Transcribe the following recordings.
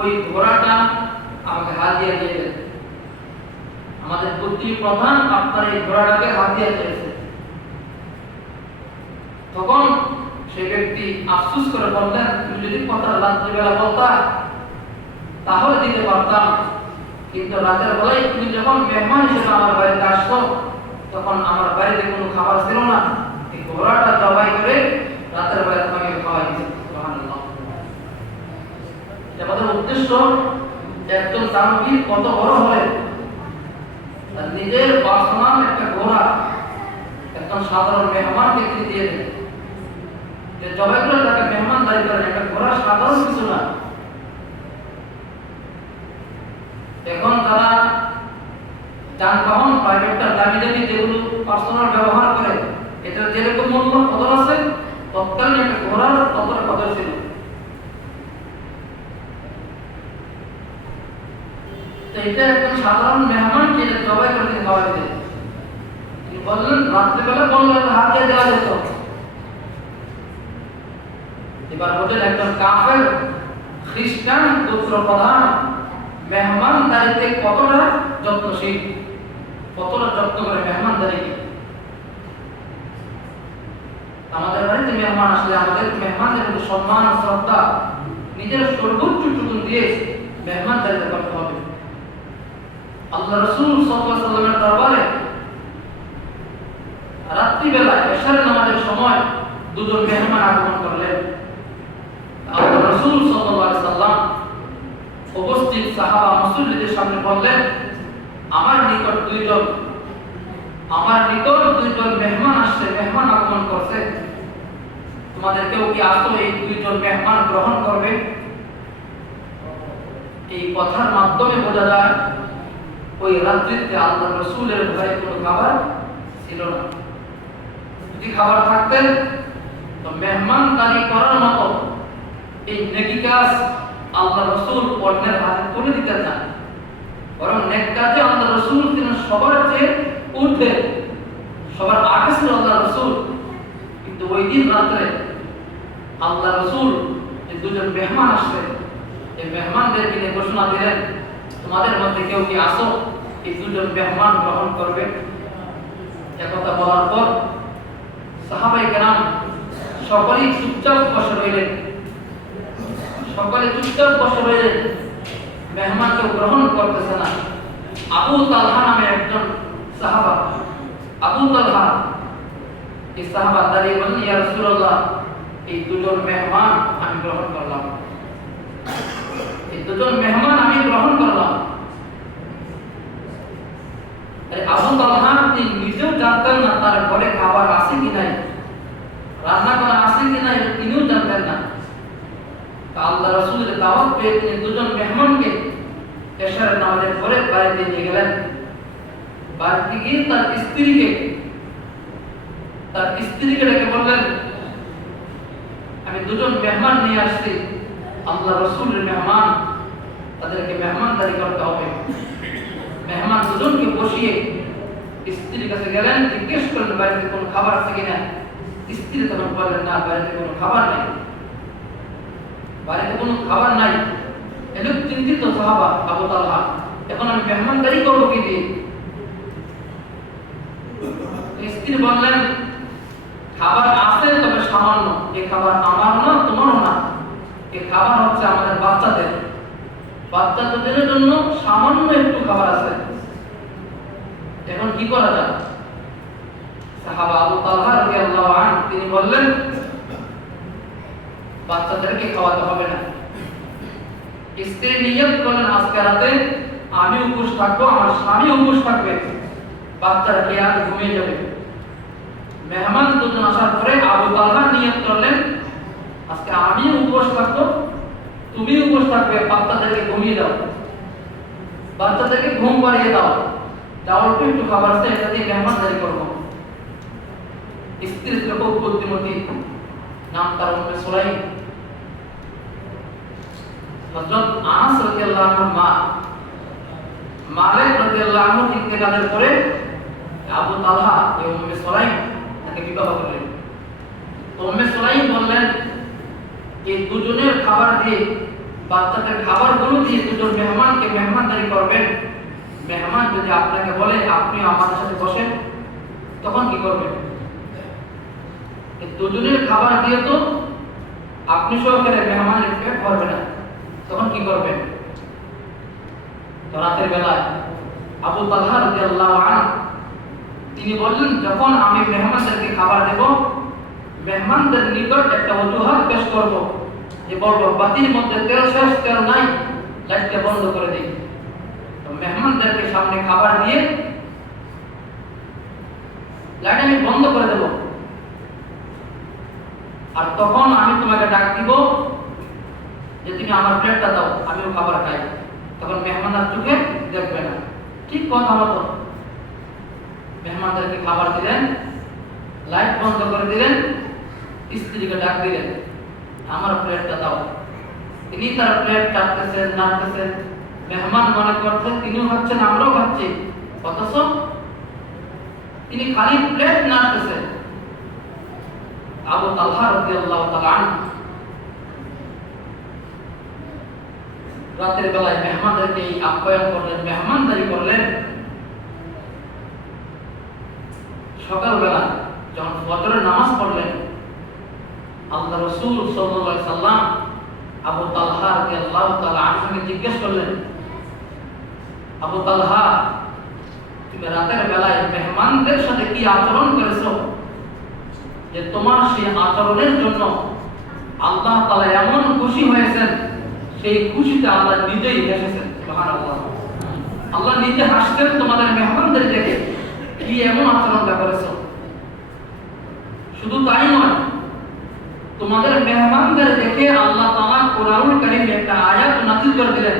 ওই ঘোড়াটা আমাকে হাদিয়া দিয়ে দেন। আমাদের পুত্রী প্রধান আপনার এই ঘোড়াটাকে হাদিয়া চেয়েছে। তখন সেই ব্যক্তি আফসোস করে বললেন, তুমি যদি কথা রাত্রিবেলা বলতা তাহলে দিতে পারতাম, কিন্তু রাতের বেলায় তুমি যখন মেহমান হিসেবে আমার বাড়িতে আসছো তখন আমার বাড়িতে কোনো খাবার ছিল না, এই ঘোড়াটা জবাই করে রাতের বেলা তোমাকে খাওয়াই দিয়েছে। সুবহানাল্লাহ। আমাদের উদ্দেশ্য একজন দানবীর কত বড় হয়, তার নিজের পার্সোনাল একটা ঘোড়া একজন সাধারণ মেহমানকে তিনি দিয়ে দেন, যে জবাই করে তাকে মেহমানদারি করেন। একটা ঘোড়া সাধারণ কিছু না। এখন তারা যানবাহন প্রাইভেটটা দামি দামি যেগুলো পার্সোনাল ব্যবহার করে, এটা যেরকম মূল্য কদর আছে, তৎকালীন একটা ঘোড়ার ততটা কদর ছিল। এটা একজন সাধারণ মেহমানকে জবাই করে তিনি খাওয়াই দিতেন। তিনি বললেন, রাত্রিবেলা বললেন হাতিয়ে দেওয়া যেত। এবার বললেন একজন কাফের খ্রিস্টান গোত্র প্রধান মেহমানদারিতে কতটা যত্নশীল, কতটা যত্ন করে মেহমানদারি। আমাদের বাড়িতে মেহমান আসলে আমাদের মেহমানদের প্রতি সম্মান শ্রদ্ধা নিজের সর্বোচ্চ টুকু দিয়ে মেহমানদারি করতে হবে। আল্লাহ রাসূল সাল্লাল্লাহু আলাইহি ওয়াসাল্লামের দরবারে রাত্রিবেলা এশার নামাজের সময় দুজন মেহমান আগমন করলেন। আল্লাহ রাসূল সাল্লাল্লাহু আলাইহি ওয়াসাল্লাম উপস্থিত সাহাবা মুসল্লিদের সামনে বললেন, আমার নিকট দুইজন মেহমান আসছে, মেহমান আগমন করছে, তোমাদের কেউ কি আসো এই দুইজন মেহমান গ্রহণ করবে? এই কথার মাধ্যমে বোঝা যায় ওই রাত্রিতে আল্লাহ রাসূলের ঘরে কোনো খাবার ছিল না। যদি খাবার থাকতেন তো মেহমানদারি করার মতো এই নেকি কাজ আল্লাহ রাসূল অন্যের হাতে তুলে দিতেন না, বরং নেক কাজে আল্লাহ রাসূল তিনি সবার চেয়ে ঊর্ধ্বে, সবার আগে ছিল আল্লাহ রাসূল। কিন্তু ওই দিন রাতে আল্লাহ রাসূল যে দুজন মেহমান আসবে, এই মেহমানদেরকে নিয়ে ঘোষণা দিলেন, তোমাদের মধ্যে কেউ কি আসো এই দুজন মেহমান গ্রহণ করবে? একথা বলার পর সাহাবায়ে কেরাম সকলেই চুপচাপ বসে রইলেন। মেহমানকে গ্রহণ করতেছে না। আবু তালহা নামে একজন সাহাবা, আবু তালহা এই সাহাবা দাঁড়িয়ে বললেন, ইয়া রাসূলুল্লাহ, এই দুজন মেহমান আমি গ্রহণ করলাম, এই দুজন মেহমান আমি গ্রহণ করলাম। আবু তালহা তিনি নিজেও জানতেন না তার ঘরে খাবার আছে কি নাই, রান্না করা আছে কি নাই, তিনিও জানতেন না। আল্লাহ রাসূলের দাওয়াত পেয়ে তিনি দুজন মেহমানকে এশারের নামাজের পরে বাড়িতে নিয়ে গেলেন। বাড়িতে গিয়ে তার স্ত্রীকে ডেকে বললেন, আমি দুজন মেহমান নিয়ে আসছি, আল্লাহ রাসূলের মেহমান, তাদেরকে মেহমানদারি করতে হবে। মেহমান দুজনকে বসিয়ে স্ত্রীর কাছে গেলেন, জিজ্ঞেস করলেন বাড়িতে কোনো খাবার আছে কিনা। স্ত্রী তখন বললেন, না, বাড়িতে কোনো খাবার নেই, বাড়িতে কোনো খাবার নাই। এরকম চিন্তিত সাহাবা আবু তালহা, এখন আমি মেহমানদারি করবো কি দিয়ে? স্ত্রী বললেন, খাবার আছে তবে সামান্য, এই খাবার আমার না তোমারও না, এই খাবার হচ্ছে আমাদের বাচ্চাদের জন্য সামান্য একটু খাবার আছে, এখন কি করা যায়? সাহাবা আবু তালহা রাদিয়াল্লাহু আনহু তিনি বললেন, বাচ্চাদেরকে খাওয়াতে হবে না। স্ত্রী নিয়ত করলেন, আজকে রাতে আমি উপোস থাকবো, আমার স্বামী উপোস থাকবে, বাচ্চারা খেয়ে আর ঘুমিয়ে যাবে। মেহমান দুজন আসার পরে আবু তালহা নিয়ত করলেন, আজকে আমি উপোস থাকবো, তুমি উপোস থাকবে, বাচ্চাদেরকে ঘুমিয়ে দাও, বাচ্চাদেরকে ঘুম পাড়িয়ে দাও, অল্প একটু খাবার আছে, এটা দিয়ে মেহমানদারি করবো। স্ত্রী ছিল খুব বুদ্ধিমতী, নাম তার উম্মে সুলাইম। হযরত আনাস রাদিয়াল্লাহু আনহুর মা মালিক রাদিয়াল্লাহু আনহু ইন্তেকালের পরে আবু তালহা এই উম্মে সুলাইম তাকে বিবাহ করলেন। তো উম্মে সুলাইম বললেন, এই দুজনের খাবার দিয়ে বাচ্চাদের খাবারগুলো দিয়ে দুজন মেহমানকে মেহমানদারি করবেন। মেহমান যদি আপনাকে বলে আপনি আমাদের সাথে বসেন, তখন কি করবেন? দুজনের খাবার দিয়ে তো আপনি সহকারে মেহমানের পেট ভরবে না, তখন কি করবেন? তো রাতের বেলায় আবু তালহা রাদিয়াল্লাহু আনহু তিনি বললেন, যখন আমি মেহমানদেরকে খাবার দেব, মেহমানদের নিকট একটা অজুহাত পেশ করব, যে বলবো বাতির মধ্যে তেল শেষ, তেল নাই, লাইটটা বন্ধ করে দিই। তো মেহমানদেরকে সামনে খাবার দিয়ে লাইট আমি বন্ধ করে দেব, আর তখন আমি তোমাকে ডাক দিব যে তুমি আমার প্লেটটা দাও, আমিও খাবার খাই। তখন মেহমানদের চোখে দেখবে না। ঠিক কথা মতো মেহমানদেরকে খাবার দিলেন, লাইট বন্ধ করে দিলেন, স্ত্রীকে ডাক দিলেন, আমার প্লেটটা দাও। তিনি তার প্লেট চাটতেছেন, নাড়তেছেন। মেহমান মনে করছেন তিনিও খাচ্ছেন, আমরাও খাচ্ছি, অথচ তিনি খালি প্লেট নাড়তেছেন। আবু তালহা রাদিয়াল্লাহু তাআলা আনহু রাতের বেলায় মেহমানদেরকে আপ্যায়ন করলেন, মেহমানদারি করলেন। সকালবেলা যখন ফজরের নামাজ পড়লেন, আল্লাহ রাসূল সাল্লাল্লাহু আলাইহি সাল্লাম আবু তালহা রাদিয়াল্লাহু তাআলা আনহুকে জিজ্ঞেস করলেন, আবু তালহা, তুমি রাতের বেলায় মেহমানদের সাথে কি আচরণ করেছো যে তোমার সেই আচরণের জন্য আল্লাহ তাআলা এমন খুশি হয়েছেন, সেই খুশিতে আল্লাহ নিজেই হেসেছেন। সুবহানাল্লাহ। আল্লাহ নিজে হাসছেন তোমাদের মেহমানদের দেখে, কি এমন আচরণটা করেছো। শুধু তাই নয়, তোমাদের মেহমানদের দেখে আল্লাহ তাআলা কোরআনুল কারীমে একটা আয়াত নাযিল করে দিলেন,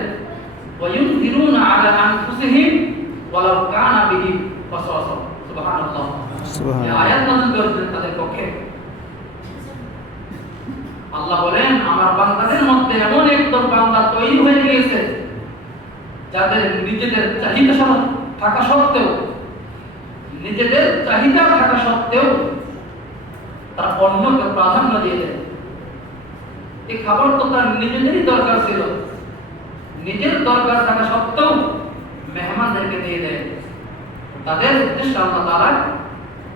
ওয়ায়ুনযিরুনা আলা আনফুসিহিম ওয়ালাউ কানা বিহিম খাসাসা। সুবহানাল্লাহ। এই আয়াত নাযিল করে দিলেন তাদের পক্ষে। আল্লাহ বলেন, আমার বান্দাদের মধ্যে এমন একজন বান্দা তৈরি হয়ে গিয়েছে যাদের নিজেদের চাহিদা থাকা সত্ত্বেও, নিজেদের চাহিদা থাকা সত্ত্বেও তারা অন্যকে প্রাধান্য দিয়ে দেয়। এই খাবার তো তার নিজেদেরই দরকার ছিল, নিজের দরকার থাকা সত্ত্বেও মেহমানদেরকে দিয়ে দেয়। তাদের উদ্দেশ্যে আল্লাহ তাআলা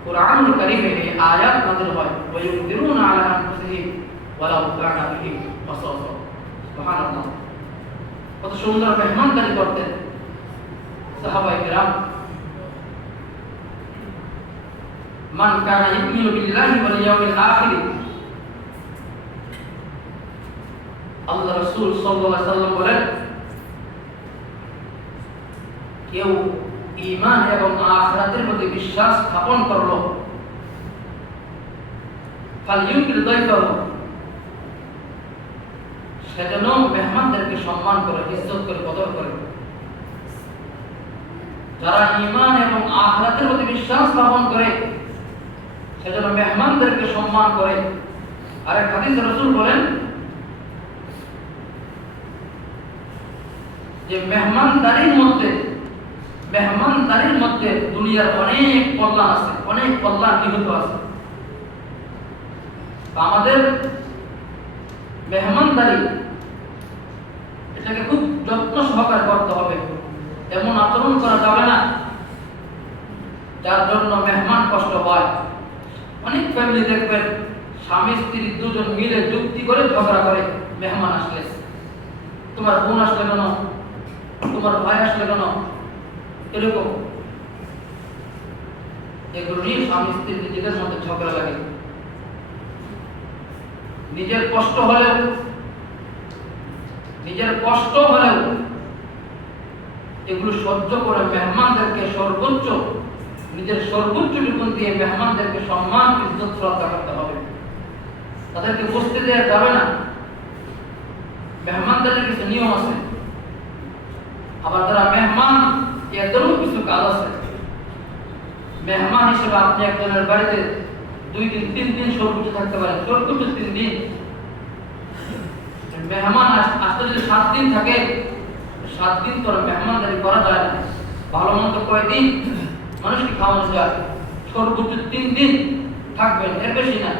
কোরআনুল কারীমে এই আয়াত নাযিল হয়, ওয়ায়ুনযিরুনা আলা আনফুসিহিম ওয়ালাউ কানা বিহিম খাসাসা। সুবহানাল্লাহ। কত সুন্দর মেহমানদারি করতেন সাহাবায়ে কেরাম। মান কানা ইউমিনু বিল্লাহি ওয়াল ইয়াউমিল আখির, আল্লাহ রাসূল সাল্লাল্লাহু আলাইহি ওয়াসাল্লাম বলেন, কেউ ঈমান এবং আখিরাতের প্রতি বিশ্বাস স্থাপন করলো, ফালইউকির দায়ফাহু, সেজন্য মেহমানদেরকে সম্মান করে, ইজ্জত করে, কদর করে। যারা ঈমান এবং আখিরাতের প্রতি বিশ্বাস স্থাপন করে, সেজন্য মেহমানদেরকে সম্মান করে। আরেক হাদিসে রাসূল বলেন যে মেহমানদারির মধ্যে দুনিয়ার অনেক কল্যাণ আছে, অনেক কল্যাণ নিহিত আছে। আমাদের মেহমানদারি এটাকে খুব যত্ন সহকারে করতে হবে। এমন আচরণ করা যাবে না যার জন্য মেহমান কষ্ট হয়। অনেক ফ্যামিলি দেখবেন স্বামী স্ত্রী দুজন মিলে যুক্তি করে ঝগড়া করে মেহমান আসলে, তোমার বোন আসলে কেন, তোমার ভাই আসলে কেন, এরকম। এগুলো নিয়ে স্বামী স্ত্রী নিজেদের মধ্যে ঝগড়া লাগে। নিজের কষ্ট হলেও এগুলো সহ্য করে মেহমানদেরকে নিজের সর্বোচ্চ জীবন দিয়ে মেহমানদেরকে সম্মান, ইজ্জত, শ্রদ্ধা করতে হবে। তাদেরকে বসতে দেওয়া যাবে না। মেহমানদের কিছু নিয়ম আছে, আবার যারা মেহমান এদেরও কিছু কাজ আছে। মেহমান হিসেবে আপনি একজনের বাড়িতে 2 দিন 3 দিন সর্বোচ্চ থাকতে পারেন, সর্বোচ্চ 3 দিন। মেহমান আসতে যদি 7 দিন থাকে, 7 দিন তো মেহমানদারি করা যায় না। ভালো মতো কয়দিন মানুষকে খাওয়ানো যায়, সর্বোচ্চ 3 দিন থাকবেন, এর বেশি না।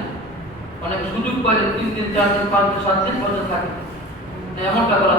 অনেক সুযোগ পাইলে 3 দিন 4 দিন 5 দিন 7 দিন পর্যন্ত থাকে। এমনটা করা